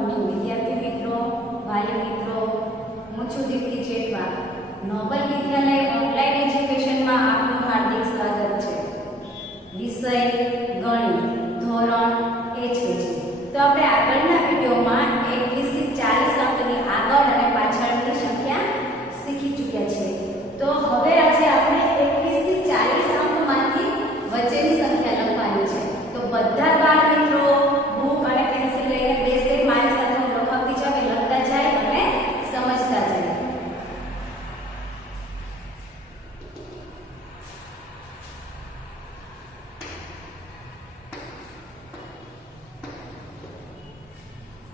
Morning વિદ્યાર્થી મિત્રો, વાલી મિત્રો, હું છું દીપ્તિ ચેટવા. નોબલ વિદ્યાલય ઓનલાઈન એજ્યુકેશનમાં આપનું હાર્દિક સ્વાગત છે. વિષય ગણિત, ધોરણ HH. તો આપણે આગળના વિડિયોમાં 21 થી 40 અંકની આગળ અને પાછળની સંખ્યા શીખી ચૂક્યા છે. તો હવે આજે આપણે 21 થી 40 અંકમાંથી વચ્ચેની સંખ્યા લખવાની છે. તો બધા બાળ મિત્રો બુક અને પેન્સિલ લઈને બેસે, મારી સાથે હું લખતી જાવ, લખતા જાય અને સમજતા જાય.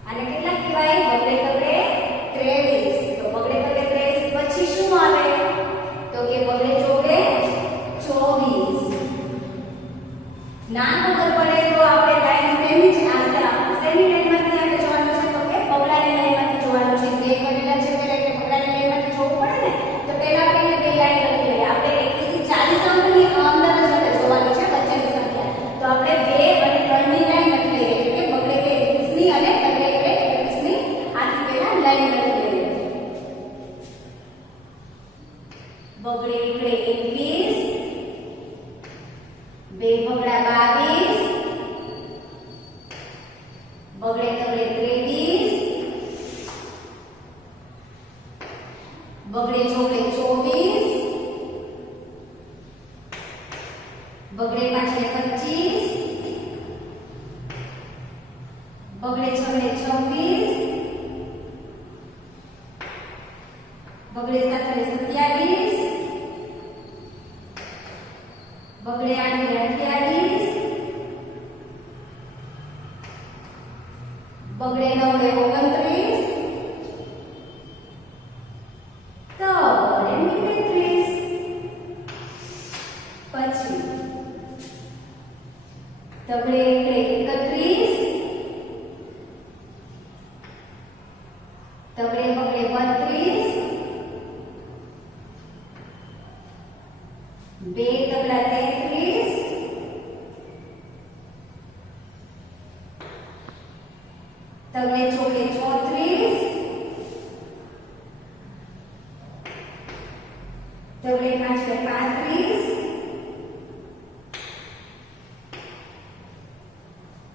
આને કેટલા કહેવાય? બગડે બગડે 23. તો બગડે બગડે 23 પછી શું આવે? તો કે બગડે ચોગડે 24. ના ખબર પડે તો આપણે લાઈન સેમી જ સેમી લાઈનમાંથી આપણે જોવાનું છે. તો કે પગલાની લાઈનમાંથી જોવાનું છે. બે કરેલા છે પહેલા એટલે પગલાની લાઈનમાંથી જોવું પડે ને. તો પહેલા આપણે બે લાઈન લખી લઈએ. આપણે 21 થી 40 અંકની અંદર જ આપણે જોવાની છે વચ્ચેની સંખ્યા. તો આપણે 2 અને 3 ની લાઈન લખી લઈએ. એટલે કે બગડે 21 ની અને બગડે 21 ની આથી પહેલા લાઈન લખી લઈએ. બગડે 21, બે બગડા 22, બગડે તગડે 23, બગડે ચોગડે 24, બગડે પાછળે 25, બગડે છગડે 26, બગડે સાતડે 27, બગડે 8 28, બગડે 9 29, તો બગડે 30. પછી તગડે 31, તગડે બગડે 32, બે તગડા 33, તગડે ચોગડે 34, તગડે પાછળે 35,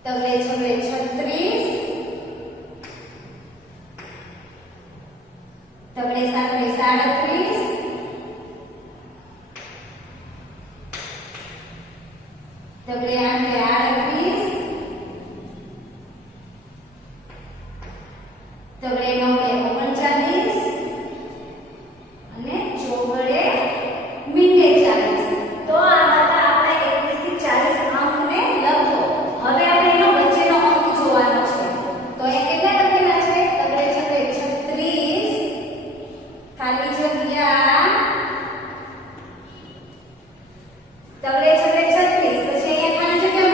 તગડે છગડે 36, તગડે સાતડે 37, તગડે 8 38, તગડે 9 39, અને ચોગડે મીંડે 40. તો આ હતા આપણા 21 થી 40 અંકને લખો. હવે આપણે એનો વચ્ચેનો અંક જોવાનો છે. તો એ કેટલા લખેલા છે? તગડે છગડે 36, ખાલી જગ્યા તગડે છગડે 36, પછી અહીંયા ખાલી જગ્યા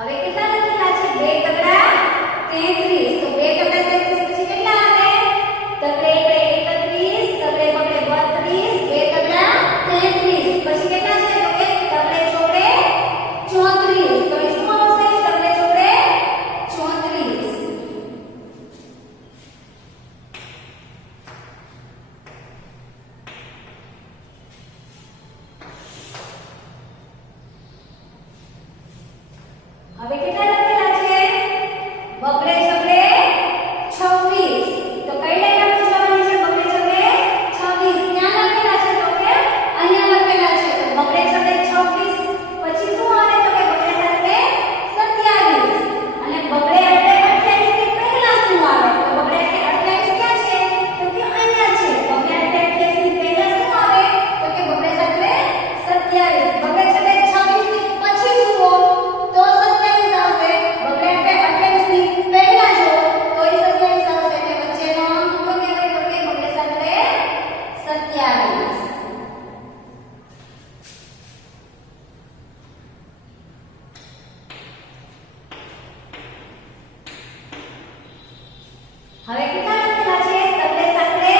હવે કેટલા લખેલા છે? 2 તગડા 33. તો 2 તગડા 33 પછી કેટલા આવે? તગડે એકડે 31, તગડે બગડે 32, 2 તગડા 33. પછી કેટલા છે? તો કે તગડે ચોકડે 34. તો એ શું આવશે? તગડે ચોકડે 34. હવે કેટલા લખેલા છે? બગડે છગડે 26. તો કઈ લાઈન આપણે જોવાની છે? બગડે છગડે 26 ક્યાં લખેલા છે? તો કે અહીંયા લખેલા છે. તો બગડે છગડે 26 પછી શું આવે? તો કે બગડે છગડે 27. અને બગડે એટલે 28 થી પહેલા શું આવે? તો બગડે એટલે 28 ક્યાં છે? તો કે અહીંયા છે. બગડે એટલે 28 થી પહેલા શું આવે? તો કે બગડે છગડે 27. બગડે છગડે 26 થી પછી જુઓ તો 27 આવશે. બગડે એટલે 28 થી પહેલા જો તો એ 27 આવશે. એટલે વચ્ચેનો અંક કેટલો કહેવાય? તો કે બગડે છગડે 27. હવે કેટલા લખેલા છે? તગડે સાકડે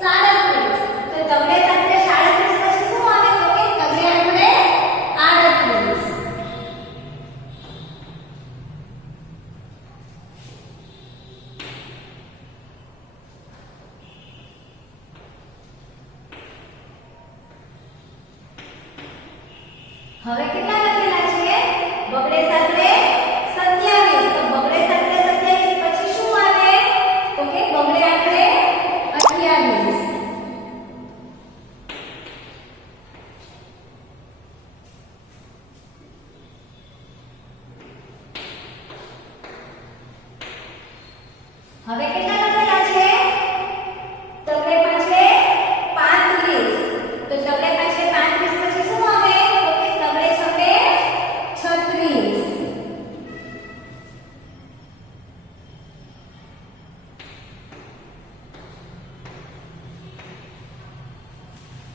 37. તો તગડે સાકડે 37 પછી શું આવે? તો કે તગડે આંકડે 38. હવે કેટલા લખેલા છે? બગડે સાકડે 27. તો બગડે સાકડે 27 પછી શું આવે? તો કે બગડે આંકડે 28. હવે કેટલા લખેલા છે? તગડે પાછળે 35. તો તગડે પાછળે 35 પછી શું આવે? તો કે તગડે છગડે 36.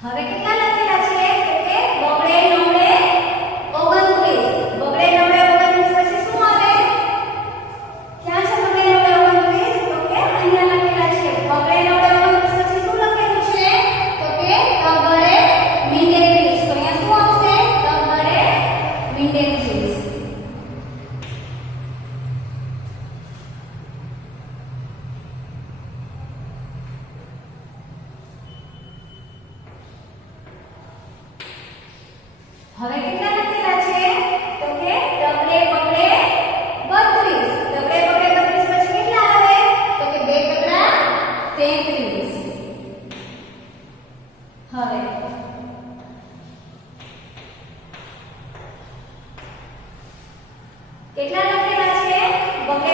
હવે કેટલા લખેલા છે? તો કે બગડે નવડે 29. બગડે નવડે 29 પછી શું આવે? ક્યાં છે બગડે નવડે 29? તો કે અહીંયા લખેલા છે. બગડે નવડે 29 પછી શું લખેલું છે? તો કે તગડે મીંડે 30. તો અહીંયા શું આવશે? તગડે મીંડે 30. હવે કેટલા લખેલા છે? તો કે તગડે બગડે 32. તગડે બગડે 32 પછી કેટલા આવે? તો કે 2 તગડા 33. હવે કેટલા લખેલા છે? બગડે